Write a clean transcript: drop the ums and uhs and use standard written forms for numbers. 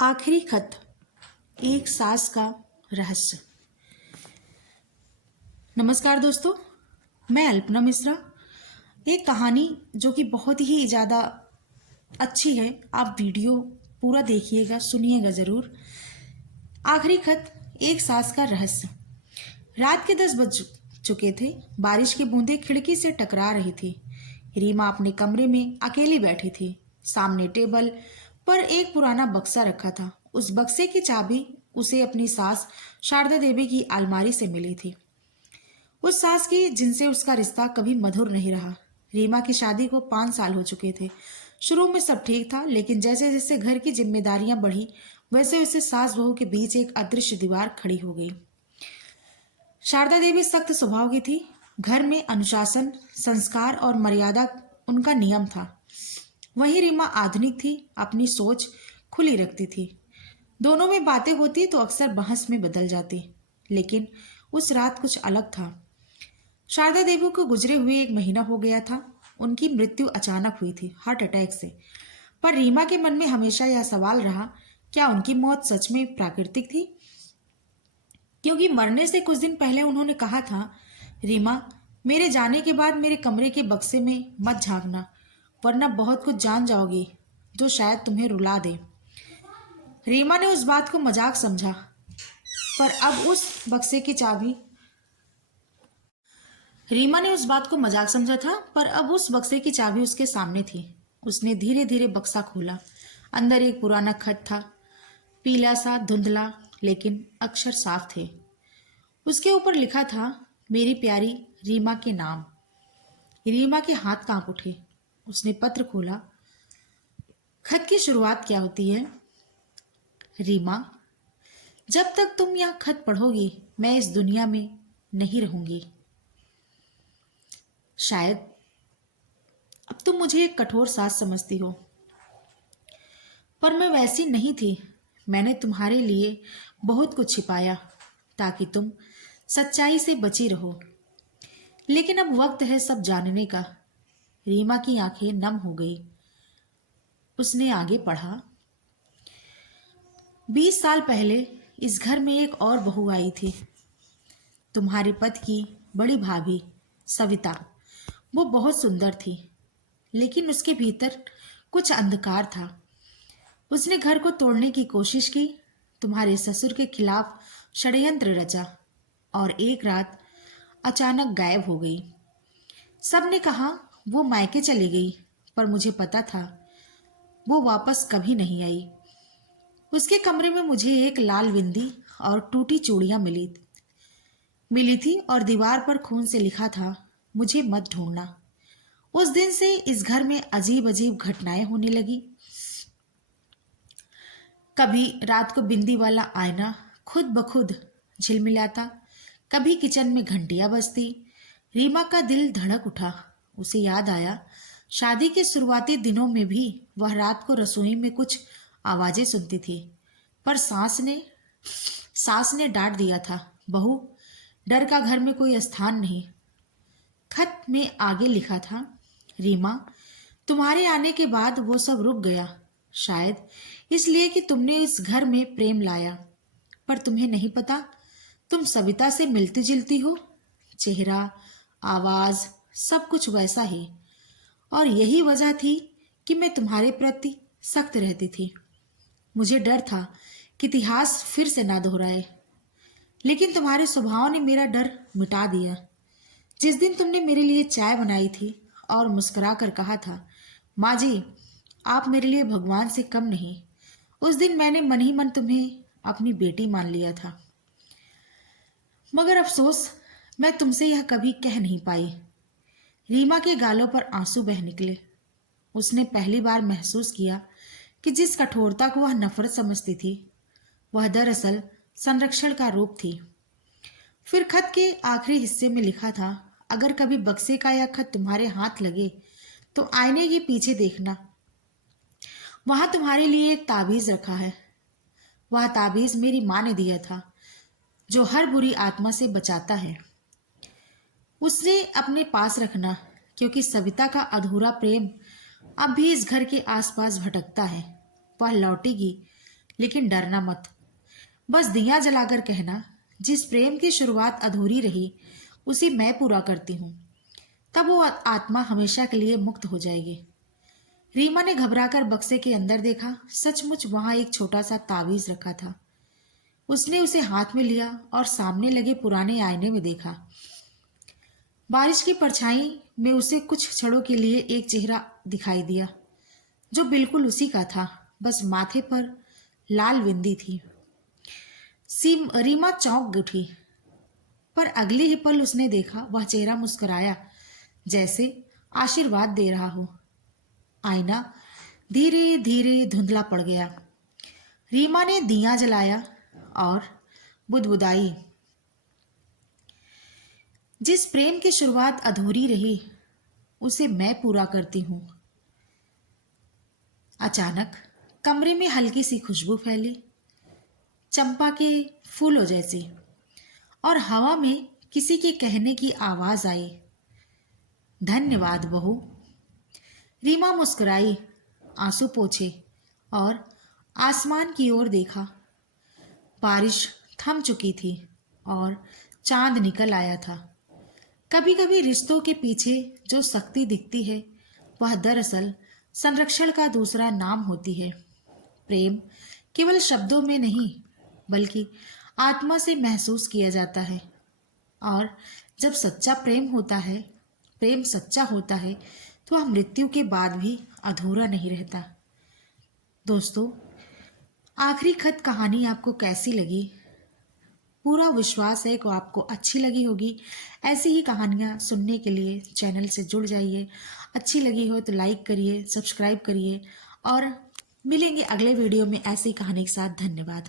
आखिरी खत, एक सास का रहस्य। नमस्कार दोस्तों, मैं अल्पना मिश्रा। एक कहानी जो कि बहुत ही ज़्यादा अच्छी है, आप वीडियो पूरा देखिएगा, सुनिएगा ज़रूर। आखिरी खत, एक सास का रहस्य। रात के 10 बज चुके थे। बारिश की बूंदें खिड़की से टकरा रही थी। रीमा अपने कमरे में अकेली बैठी थी। सामने टेबल पर एक पुराना बक्सा रखा था। उस बक्से की चाबी उसे अपनी सास शारदा देवी की अलमारी से मिली थी। उस सास की जिनसे उसका रिश्ता कभी मधुर नहीं रहा। रीमा की शादी को 5 साल हो चुके थे। शुरू में सब ठीक था, लेकिन जैसे जैसे घर की जिम्मेदारियां बढ़ी, वैसे वैसे सास बहू के बीच एक अदृश्य दीवार खड़ी हो गई। शारदा देवी सख्त स्वभाव की थी। घर में अनुशासन, संस्कार और मर्यादा उनका नियम था। वहीं रीमा आधुनिक थी, अपनी सोच खुली रखती थी। दोनों में बातें होती तो अक्सर बहस में बदल जाती, लेकिन उस रात कुछ अलग था। शारदा देवी को गुजरे हुए 1 महीना हो गया था। उनकी मृत्यु अचानक हुई थी, हार्ट अटैक से। पर रीमा के मन में हमेशा यह सवाल रहा, क्या उनकी मौत सच में प्राकृतिक थी? क्योंकि मरने से कुछ दिन पहले उन्होंने कहा था, रीमा, मेरे जाने के बाद मेरे कमरे के बक्से में मत झांकना, वरना बहुत कुछ जान जाओगी जो शायद तुम्हें रुला दे। रीमा ने उस बात को मजाक समझा, पर अब उस बक्से की चाबी रीमा ने उस बात को मजाक समझा था, पर अब उस बक्से की चाबी उसके सामने थी। उसने धीरे धीरे बक्सा खोला। अंदर एक पुराना खत था, पीला सा, धुंधला, लेकिन अक्षर साफ थे। उसके ऊपर लिखा था, मेरी प्यारी रीमा के नाम। रीमा के हाथ कांप उठे। उसने पत्र खोला। खत की शुरुआत क्या होती है? रीमा, जब तक तुम यह खत पढ़ोगी, मैं इस दुनिया में नहीं रहूंगी। शायद अब तुम मुझे एक कठोर सास समझती हो, पर मैं वैसी नहीं थी। मैंने तुम्हारे लिए बहुत कुछ छिपाया ताकि तुम सच्चाई से बची रहो। लेकिन अब वक्त है सब जानने का। रीमा की आंखें नम हो गई। उसने आगे पढ़ा, 20 साल पहले इस घर में एक और बहू आई थी, तुम्हारे पति की बड़ी भाभी सविता। वो बहुत सुंदर थी, लेकिन उसके भीतर कुछ अंधकार था। उसने घर को तोड़ने की कोशिश की, तुम्हारे ससुर के खिलाफ षड्यंत्र रचा, और एक रात अचानक गायब हो गई। सबने कहा वो मायके चली गई, पर मुझे पता था वो वापस कभी नहीं आई। उसके कमरे में मुझे एक लाल बिंदी और टूटी चूड़ियां मिली थी, और दीवार पर खून से लिखा था, मुझे मत ढूंढना। उस दिन से इस घर में अजीब अजीब घटनाएं होने लगी। कभी रात को बिंदी वाला आईना खुद ब खुद झिलमिलाता, कभी किचन में घंटियां बजती। रीमा का दिल धड़क उठा। उसे याद आया, शादी के शुरुआती दिनों में भी वह रात को रसोई में कुछ आवाजें सुनती थी, पर सास ने डांट दिया था, बहू, डर का घर में कोई स्थान नहीं। खत में आगे लिखा था, रीमा, तुम्हारे आने के बाद वो सब रुक गया, शायद इसलिए कि तुमने इस घर में प्रेम लाया। पर तुम्हें नहीं पता, तुम सविता से मिलती जुलती हो। चेहरा, आवाज, सब कुछ वैसा ही। और यही वजह थी कि मैं तुम्हारे प्रति सख्त रहती थी। मुझे डर था कि इतिहास फिर से ना दोहराए, लेकिन तुम्हारे स्वभाव ने मेरा डर मिटा दिया। जिस दिन तुमने मेरे लिए चाय बनाई थी और मुस्कुरा कर कहा था, माँ जी, आप मेरे लिए भगवान से कम नहीं, उस दिन मैंने मन ही मन तुम्हें अपनी बेटी मान लिया था। मगर अफसोस, मैं तुमसे यह कभी कह नहीं पाई। रीमा के गालों पर आंसू बह निकले। उसने पहली बार महसूस किया कि जिस कठोरता को वह नफरत समझती थी, वह दरअसल संरक्षण का रूप थी। फिर खत के आखिरी हिस्से में लिखा था, अगर कभी बक्से का यह खत तुम्हारे हाथ लगे तो आईने के पीछे देखना, वहां तुम्हारे लिए एक ताबीज रखा है। वह ताबीज मेरी माँ ने दिया था, जो हर बुरी आत्मा से बचाता है। उसे अपने पास रखना, क्योंकि सविता का अधूरा प्रेम अब भी इस घर के आसपास भटकता है। वह लौटेगी, लेकिन डरना मत। बस दिया जलाकर कहना, जिस प्रेम की शुरुआत अधूरी रही उसे मैं पूरा करती हूँ। तब वो आत्मा हमेशा के लिए मुक्त हो जाएगी। रीमा ने घबराकर बक्से के अंदर देखा। सचमुच वहां एक छोटा सा तावीज रखा था। उसने उसे हाथ में लिया और सामने लगे पुराने आईने में देखा। बारिश की परछाई में उसे कुछ क्षणों के लिए एक चेहरा दिखाई दिया, जो बिल्कुल उसी का था, बस माथे पर लाल बिंदी थी। रीमा चौंक उठी, पर अगले ही पल उसने देखा वह चेहरा मुस्कुराया, जैसे आशीर्वाद दे रहा हो। आईना धीरे धीरे धुंधला पड़ गया। रीमा ने दिया जलाया और बुदबुदाई, जिस प्रेम की शुरुआत अधूरी रही उसे मैं पूरा करती हूँ। अचानक कमरे में हल्की सी खुशबू फैली, चंपा के फूलों जैसी, और हवा में किसी के कहने की आवाज आई, धन्यवाद बहू। रीमा मुस्कुराई, आंसू पोंछे और आसमान की ओर देखा। बारिश थम चुकी थी और चांद निकल आया था। कभी कभी रिश्तों के पीछे जो शक्ति दिखती है वह दरअसल संरक्षण का दूसरा नाम होती है। प्रेम केवल शब्दों में नहीं बल्कि आत्मा से महसूस किया जाता है, और जब सच्चा प्रेम होता है, प्रेम सच्चा होता है, तो वह मृत्यु के बाद भी अधूरा नहीं रहता। दोस्तों, आखिरी खत कहानी आपको कैसी लगी? पूरा विश्वास है कि आपको अच्छी लगी होगी। ऐसी ही कहानियाँ सुनने के लिए चैनल से जुड़ जाइए। अच्छी लगी हो तो लाइक करिए, सब्सक्राइब करिए, और मिलेंगे अगले वीडियो में ऐसी कहानी के साथ। धन्यवाद।